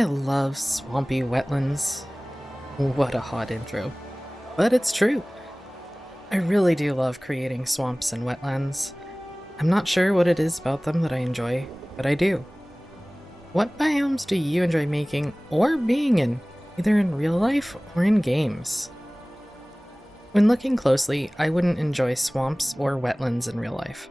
I love swampy wetlands. What a hot intro. But it's true. I really do love creating swamps and wetlands. I'm not sure what it is about them that I enjoy, but I do. What biomes do you enjoy making or being in, either in real life or in games? When looking closely, I wouldn't enjoy swamps or wetlands in real life.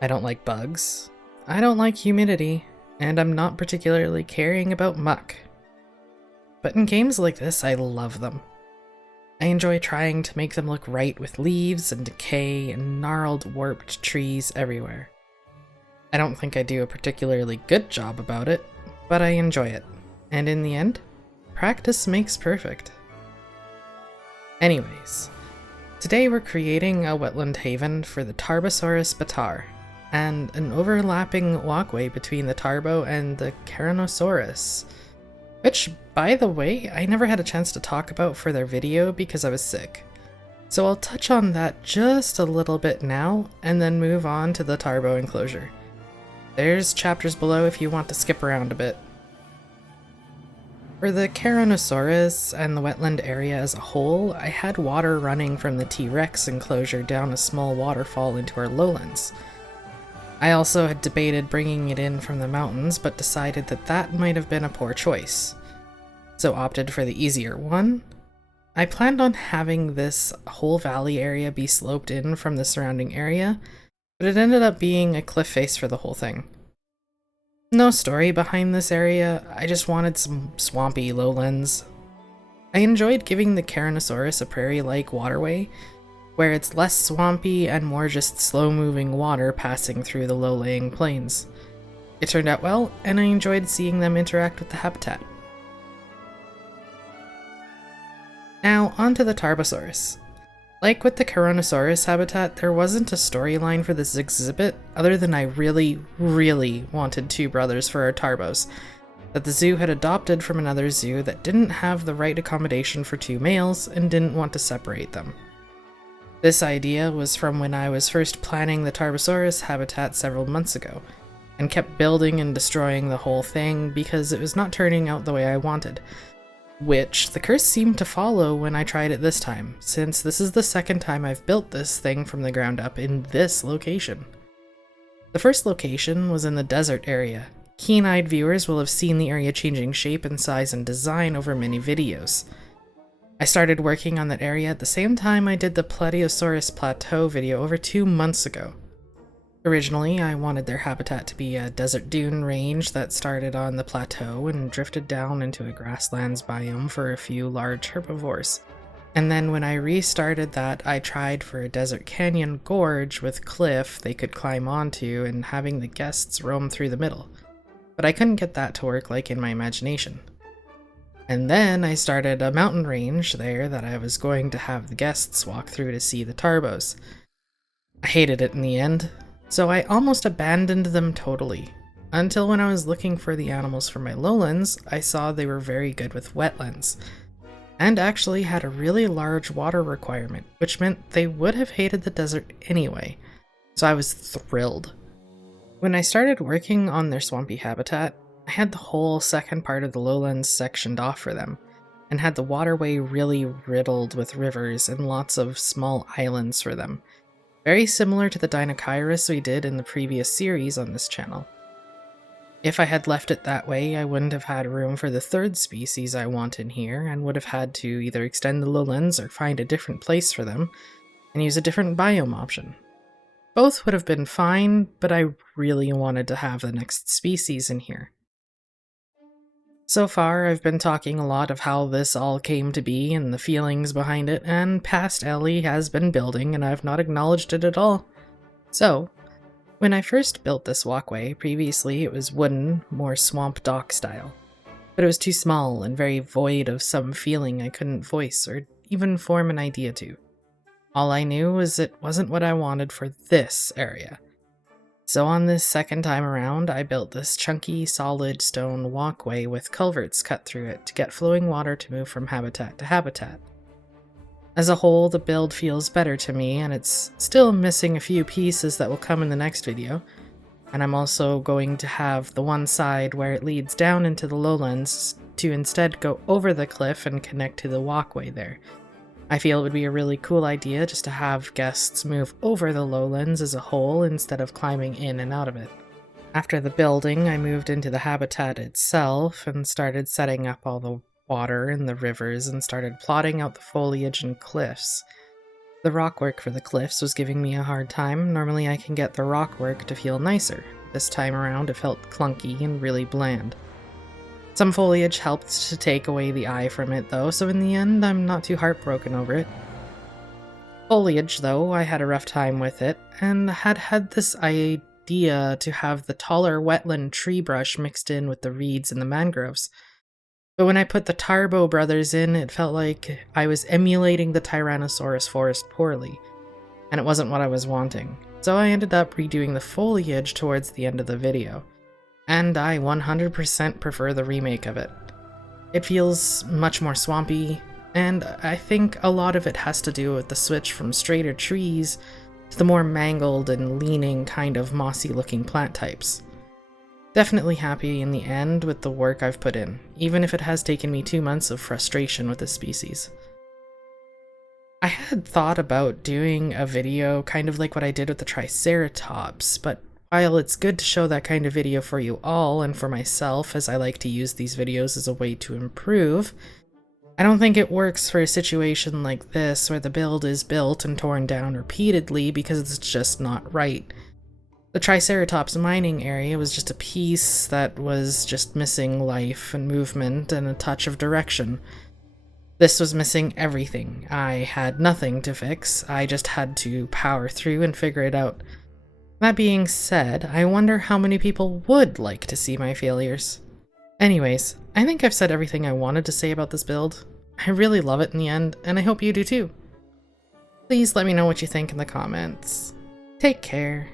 I don't like bugs, I don't like humidity, and I'm not particularly caring about muck. But in games like this, I love them. I enjoy trying to make them look right with leaves and decay and gnarled, warped trees everywhere. I don't think I do a particularly good job about it, but I enjoy it. And in the end, practice makes perfect. Anyways, today we're creating a wetland haven for the Tarbosaurus Talk, and an overlapping walkway between the Tarbo and the Charonosaurus. Which, by the way, I never had a chance to talk about for their video because I was sick. So I'll touch on that just a little bit now, and then move on to the Tarbo enclosure. There's chapters below if you want to skip around a bit. For the Charonosaurus and the wetland area as a whole, I had water running from the T-Rex enclosure down a small waterfall into our lowlands. I also had debated bringing it in from the mountains, but decided that that might have been a poor choice, so opted for the easier one. I planned on having this whole valley area be sloped in from the surrounding area, but it ended up being a cliff face for the whole thing. No story behind this area, I just wanted some swampy lowlands. I enjoyed giving the Charonosaurus a prairie-like waterway, where it's less swampy and more just slow-moving water passing through the low-lying plains. It turned out well, and I enjoyed seeing them interact with the habitat. Now, onto the Tarbosaurus. Like with the Charonosaurus habitat, there wasn't a storyline for this exhibit other than I really wanted two brothers for our Tarbos, that the zoo had adopted from another zoo that didn't have the right accommodation for two males and didn't want to separate them. This idea was from when I was first planning the Tarbosaurus habitat several months ago, and kept building and destroying the whole thing because it was not turning out the way I wanted, which the curse seemed to follow when I tried it this time, since this is the second time I've built this thing from the ground up in this location. The first location was in the desert area. Keen-eyed viewers will have seen the area changing shape and size and design over many videos. I started working on that area at the same time I did the Prehistoric Plateau video over 2 months ago. Originally, I wanted their habitat to be a desert dune range that started on the plateau and drifted down into a grasslands biome for a few large herbivores. And then when I restarted that, I tried for a desert canyon gorge with cliff they could climb onto and having the guests roam through the middle. But I couldn't get that to work like in my imagination. And then I started a mountain range there that I was going to have the guests walk through to see the Tarbos. I hated it in the end, so I almost abandoned them totally. Until when I was looking for the animals for my lowlands, I saw they were very good with wetlands, and actually had a really large water requirement, which meant they would have hated the desert anyway, so I was thrilled. When I started working on their swampy habitat, I had the whole second part of the lowlands sectioned off for them, and had the waterway really riddled with rivers and lots of small islands for them, very similar to the Dinochirus we did in the previous series on this channel. If I had left it that way, I wouldn't have had room for the third species I want in here, and would have had to either extend the lowlands or find a different place for them, and use a different biome option. Both would have been fine, but I really wanted to have the next species in here. So far, I've been talking a lot of how this all came to be and the feelings behind it, and past Ellie has been building and I've not acknowledged it at all. So, when I first built this walkway, previously it was wooden, more swamp dock style. But it was too small and very void of some feeling I couldn't voice or even form an idea to. All I knew was it wasn't what I wanted for this area. So on this second time around, I built this chunky, solid stone walkway with culverts cut through it to get flowing water to move from habitat to habitat. As a whole, the build feels better to me, and it's still missing a few pieces that will come in the next video, And I'm also going to have the one side where it leads down into the lowlands to instead go over the cliff and connect to the walkway there. I feel it would be a really cool idea just to have guests move over the lowlands as a whole instead of climbing in and out of it. After the building, I moved into the habitat itself and started setting up all the water in the rivers and started plotting out the foliage and cliffs. The rockwork for the cliffs was giving me a hard time. Normally I can get the rockwork to feel nicer. This time around it felt clunky and really bland. Some foliage helped to take away the eye from it though, so in the end I'm not too heartbroken over it. Foliage though, I had a rough time with it, and had this idea to have the taller wetland tree brush mixed in with the reeds and the mangroves. But when I put the Tarbo brothers in, it felt like I was emulating the Tyrannosaurus forest poorly, and it wasn't what I was wanting. So I ended up redoing the foliage towards the end of the video, and I 100% prefer the remake of it. It feels much more swampy, and I think a lot of it has to do with the switch from straighter trees to the more mangled and leaning kind of mossy looking plant types. Definitely happy in the end with the work I've put in, even if it has taken me 2 months of frustration with this species. I had thought about doing a video kind of like what I did with the Triceratops, but while it's good to show that kind of video for you all and for myself, as I like to use these videos as a way to improve, I don't think it works for a situation like this where the build is built and torn down repeatedly because it's just not right. The Triceratops mining area was just a piece that was just missing life and movement and a touch of direction. This was missing everything. I had nothing to fix, I just had to power through and figure it out. That being said, I wonder how many people would like to see my failures. Anyways, I think I've said everything I wanted to say about this build. I really love it in the end, and I hope you do too. Please let me know what you think in the comments. Take care.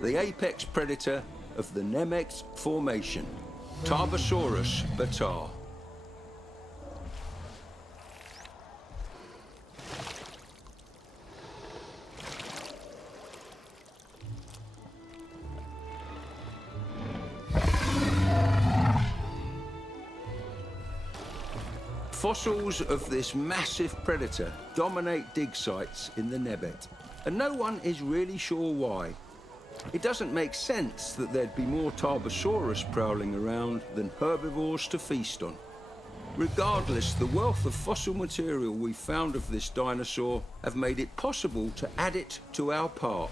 the apex predator of the Nemegt Formation, Tarbosaurus Talk. Fossils of this massive predator dominate dig sites in the Nemegt, and no one is really sure why. It doesn't make sense that there'd be more Tarbosaurus prowling around than herbivores to feast on. Regardless, the wealth of fossil material we've found of this dinosaur have made it possible to add it to our park.